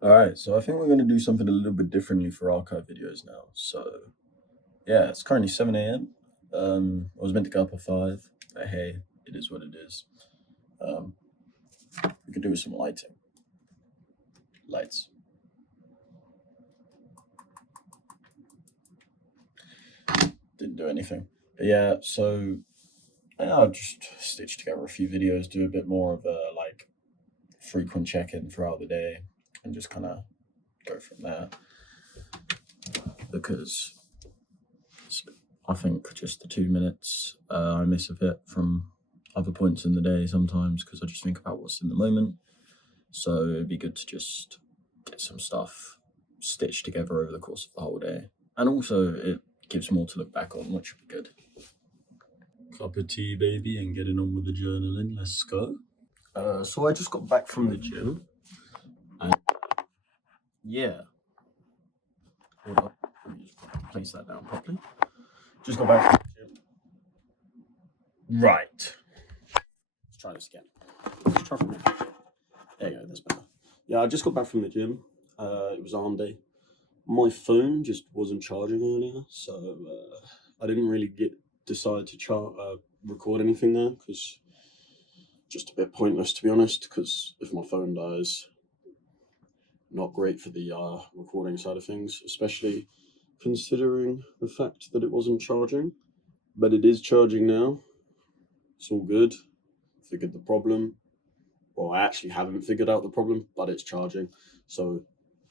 All right, so I think we're going to do something a little bit differently for archive videos now. So, yeah, it's currently 7 a.m. I was meant to get up at 5, but hey, it is what it is. Um, we could do with some lighting. Lights. Didn't do anything. But yeah, so yeah, I'll just stitch together a few videos, do a bit more of a like frequent check in throughout the day, and just kind of go from there. Because I think just the 2 minutes I miss a bit from other points in the day sometimes because I just think about what's in the moment. So it'd be good to just get some stuff stitched together over the course of the whole day. And also, it gives more to look back on, which would be good. Cup of tea, baby, and getting on with the journaling. Let's go. So I just got back from the gym. And yeah. Hold up. Let me just place that down properly. Just got back from the gym. Right. Let's try this again. Let's try from here. There you go, that's better. Yeah, I just got back from the gym. It was arm day. My phone just wasn't charging earlier, so I didn't really decide to record anything there because just a bit pointless to be honest. Because if my phone dies, not great for the recording side of things, especially considering the fact that it wasn't charging. But it is charging now. It's all good. Figured the problem. Well, I actually haven't figured out the problem, but it's charging, so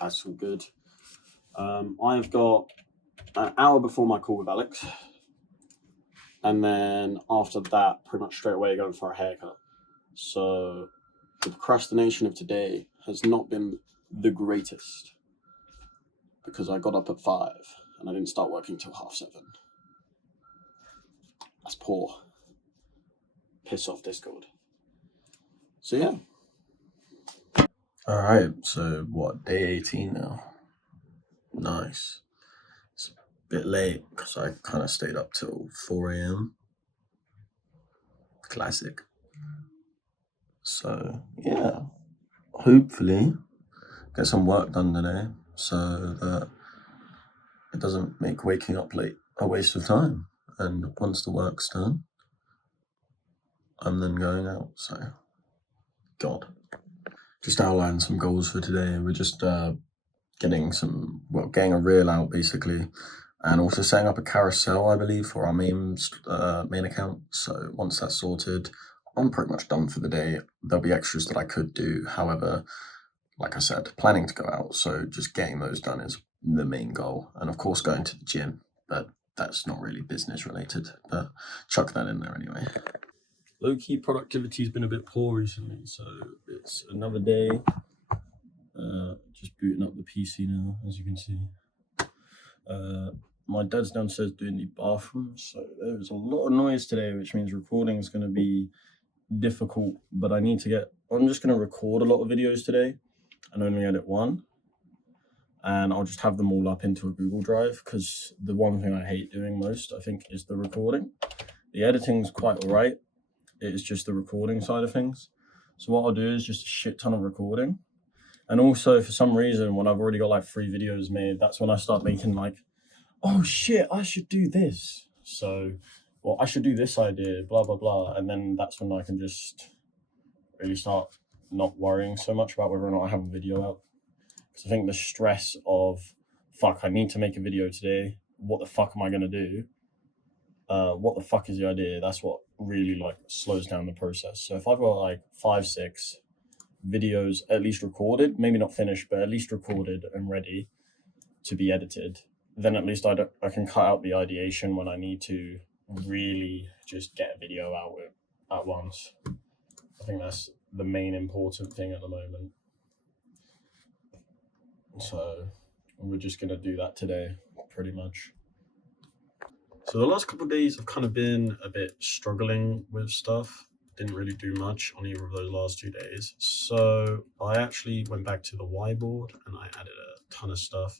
that's all good. I've got an hour before my call with Alex, and then after that, pretty much straight away going for a haircut. So the procrastination of today has not been the greatest because I got up at 5 and I didn't start working till 7:30. That's poor. Piss off, Discord. So yeah. All right. So what? Day 18 now. Nice. It's a bit late because I kind of stayed up till 4 a.m. Classic. So yeah, hopefully get some work done today so that it doesn't make waking up late a waste of time. And once the work's done, I'm then going out. So, God. Just outline some goals for today. We're just getting a reel out basically, and also setting up a carousel, I believe, for our main account. So once that's sorted, I'm pretty much done for the day. There'll be extras that I could do. However, like I said, planning to go out. So just getting those done is the main goal. And of course, going to the gym, but that's not really business related. But chuck that in there anyway. Low key productivity has been a bit poor recently. So it's another day. Just booting up the PC now, as you can see. My dad's downstairs doing the bathroom, so there's a lot of noise today, which means recording is going to be difficult. But I'm just going to record a lot of videos today and only edit one. And I'll just have them all up into a Google Drive because the one thing I hate doing most, I think, is the recording. The editing's quite all right. It's just the recording side of things. So what I'll do is just a shit ton of recording. And also, for some reason, when I've already got like 3 videos made, that's when I start making like, oh shit, I should do this. So, well, I should do this idea, blah, blah, blah. And then that's when I can just really start not worrying so much about whether or not I have a video out. Because I think the stress of, fuck, I need to make a video today. What the fuck am I going to do? What the fuck is the idea? That's what really like slows down the process. So if I've got like 5, 6 videos at least recorded, maybe not finished, but at least recorded and ready to be edited, then at least I can cut out the ideation when I need to really just get a video out at once. I think that's the main important thing at the moment. So we're just going to do that today, pretty much. So the last couple of days I've kind of been a bit struggling with stuff. Didn't really do much on either of those last 2 days. So I actually went back to the whiteboard and I added a ton of stuff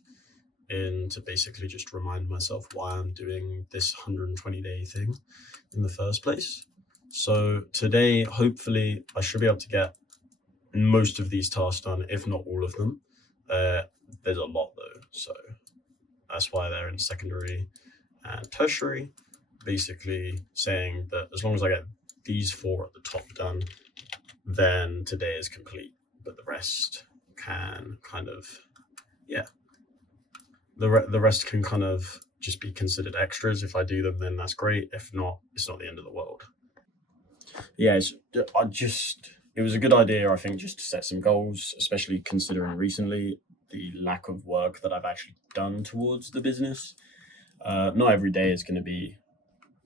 in to basically just remind myself why I'm doing this 120-day thing in the first place. So today, hopefully, I should be able to get most of these tasks done, if not all of them. There's a lot though, so that's why they're in secondary and tertiary. Basically, saying that as long as I get these four at the top done, then today is complete. But the rest can kind of, yeah, the rest can kind of just be considered extras. If I do them, then that's great. If not, it's not the end of the world. Yeah, it was a good idea, I think, just to set some goals, especially considering recently the lack of work that I've actually done towards the business. Not every day is going to be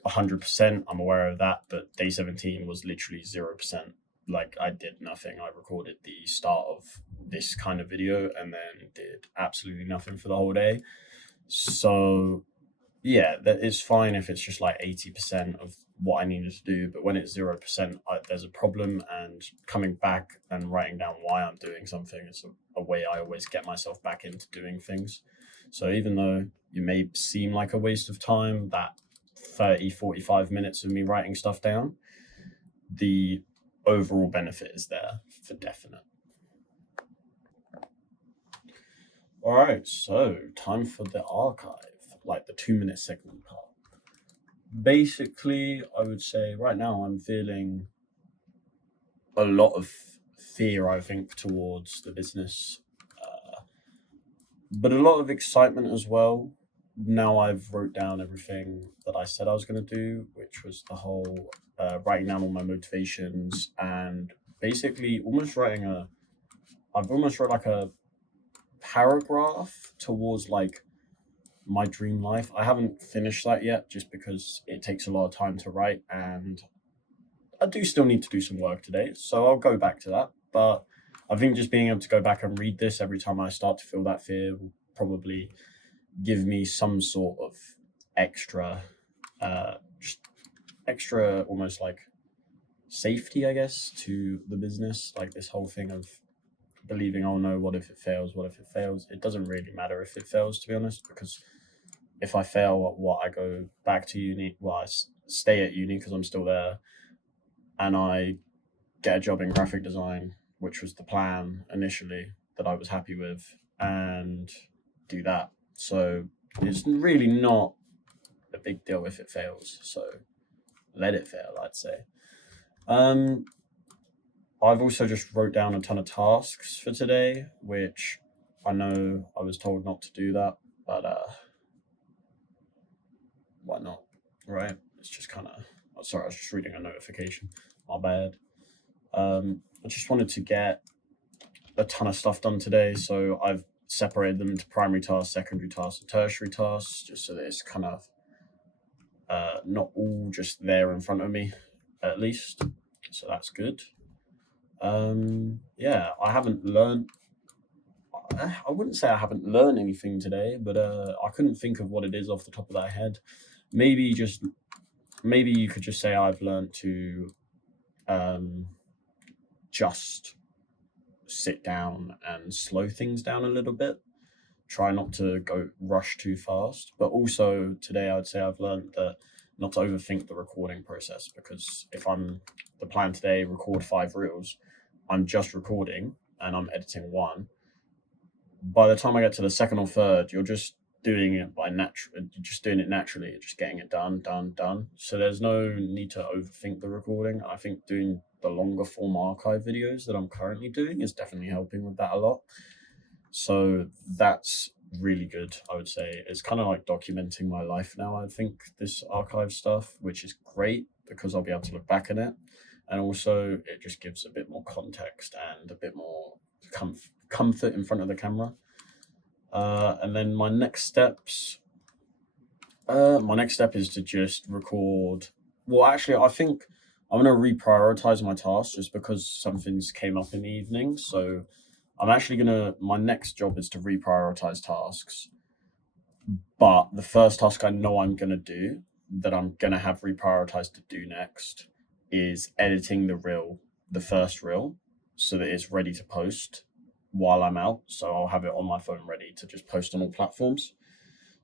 100%. I'm aware of that, but day 17 was literally 0%. Like, I did nothing. I recorded the start of this kind of video and then did absolutely nothing for the whole day. So yeah, that is fine if it's just like 80% of what I needed to do, but when it's 0%, there's a problem. And coming back and writing down why I'm doing something is a way I always get myself back into doing things. So even though it may seem like a waste of time, that 30-45 minutes of me writing stuff down, the overall benefit is there for definite. All right, so time for the archive, like the 2 minute segment part. Basically, I would say right now I'm feeling a lot of fear, I think, towards the business, uh, but a lot of excitement as well. Now I've wrote down everything that I said I was going to do, which was the whole writing down all my motivations and basically almost writing a. I've almost wrote like a paragraph towards like my dream life. I haven't finished that yet, just because it takes a lot of time to write, and I do still need to do some work today, so I'll go back to that. But I think just being able to go back and read this every time I start to feel that fear will probably give me some sort of extra, just extra, almost like safety, I guess, to the business. Like this whole thing of believing, oh no, what if it fails? What if it fails? It doesn't really matter if it fails, to be honest, because if I fail at what, I go back to uni. Well, stay at uni because I'm still there, and I get a job in graphic design, which was the plan initially that I was happy with, and do that. So it's really not a big deal if it fails. So let it fail, I'd say. Um, I've also just wrote down a ton of tasks for today, which I know I was told not to do that, but why not? Right? It's just kind of. Oh, sorry, I was just reading a notification. My bad. I just wanted to get a ton of stuff done today, so I've separated them into primary tasks, secondary tasks, and tertiary tasks, just so that it's kind of not all just there in front of me, at least. So that's good. Yeah, I haven't learned. I wouldn't say I haven't learned anything today, but I couldn't think of what it is off the top of that head. Maybe just maybe you could just say I've learned to um, just sit down and slow things down a little bit. Try not to go rush too fast. But also today, I would say I've learned that not to overthink the recording process, because if I'm the plan today, record 5 reels, I'm just recording and I'm editing one. By the time I get to the second or third, you're just doing it by natural. You're just doing it naturally. You're just getting it done, done, done. So there's no need to overthink the recording. I think doing the longer form archive videos that I'm currently doing is definitely helping with that a lot. So that's really good, I would say. It's kind of like documenting my life now, I think, this archive stuff, which is great because I'll be able to look back at it. And also, it just gives a bit more context and a bit more comfort in front of the camera. And then my next step is to just record. Well, actually, I think I'm going to reprioritize my tasks just because some things came up in the evening. So I'm actually gonna. My next job is to reprioritize tasks. But the first task I know I'm gonna do, that I'm gonna have reprioritized to do next, is editing the first reel, so that it's ready to post while I'm out. So I'll have it on my phone ready to just post on all platforms.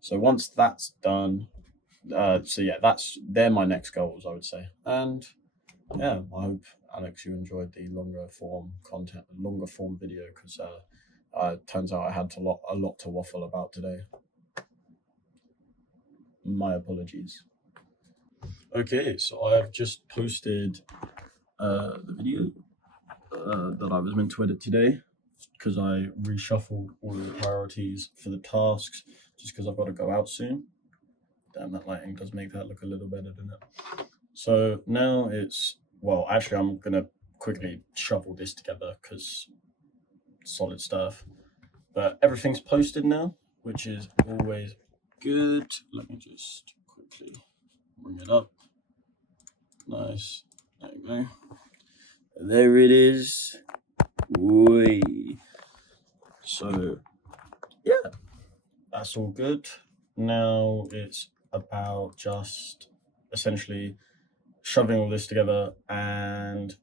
So once that's done, so yeah, they're my next goals, I would say. And yeah, I hope, Alex, you enjoyed the longer form content, longer form video, because turns out I had a lot to waffle about today. My apologies. Okay, so I've just posted the video that I was meant to edit today because I reshuffled all of the priorities for the tasks just because I've got to go out soon. Damn, that lighting does make that look a little better, doesn't it? So now actually I'm going to quickly shuffle this together because solid stuff. But everything's posted now, which is always good. Let me just quickly bring it up. Nice. There you go. There it is. Oi. So, yeah, that's all good. Now it's about just essentially shoving all this together and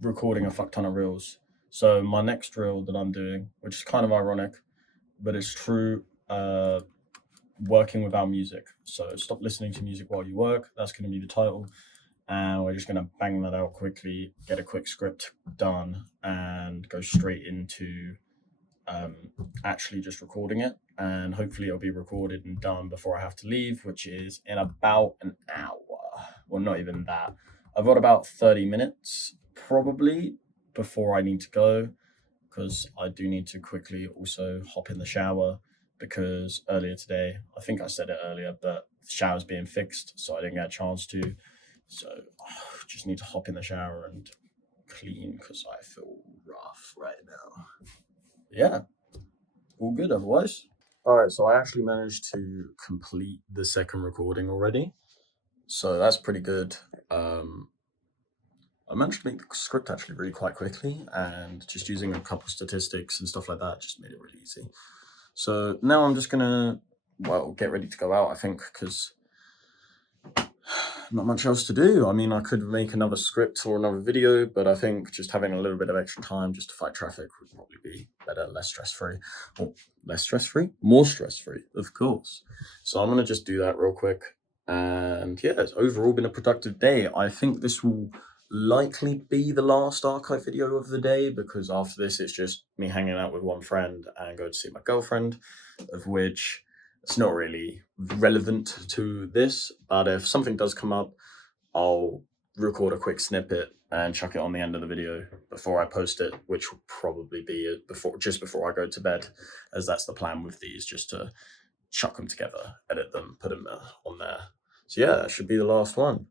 recording a fuck ton of reels. So my next reel that I'm doing, which is kind of ironic, but it's true, working without music. So stop listening to music while you work. That's going to be the title. And we're just going to bang that out quickly, get a quick script done, and go straight into actually just recording it. And hopefully it'll be recorded and done before I have to leave, which is in about an hour. Well, not even that. I've got about 30 minutes probably before I need to go, because I do need to quickly also hop in the shower, because earlier today, I think I said it earlier, but the shower's being fixed, so I didn't get a chance to. So just need to hop in the shower and clean because I feel rough right now. Yeah, all good otherwise. All right, so I actually managed to complete the second recording already. So that's pretty good. I managed to make the script actually really quite quickly, and just using a couple statistics and stuff like that just made it really easy. So now I'm just gonna, get ready to go out, I think, because not much else to do. I mean, I could make another script or another video, but I think just having a little bit of extra time just to fight traffic would probably be better, less stress-free. Or less stress-free? More stress-free, of course. So I'm gonna just do that real quick. And yeah, it's overall been a productive day. I think this will likely be the last archive video of the day, because after this it's just me hanging out with one friend and going to see my girlfriend, of which it's not really relevant to this, but if something does come up, I'll record a quick snippet and chuck it on the end of the video before I post it, which will probably be just before I go to bed, as that's the plan with these, just to chuck them together, edit them, put them on there. So yeah, that should be the last one.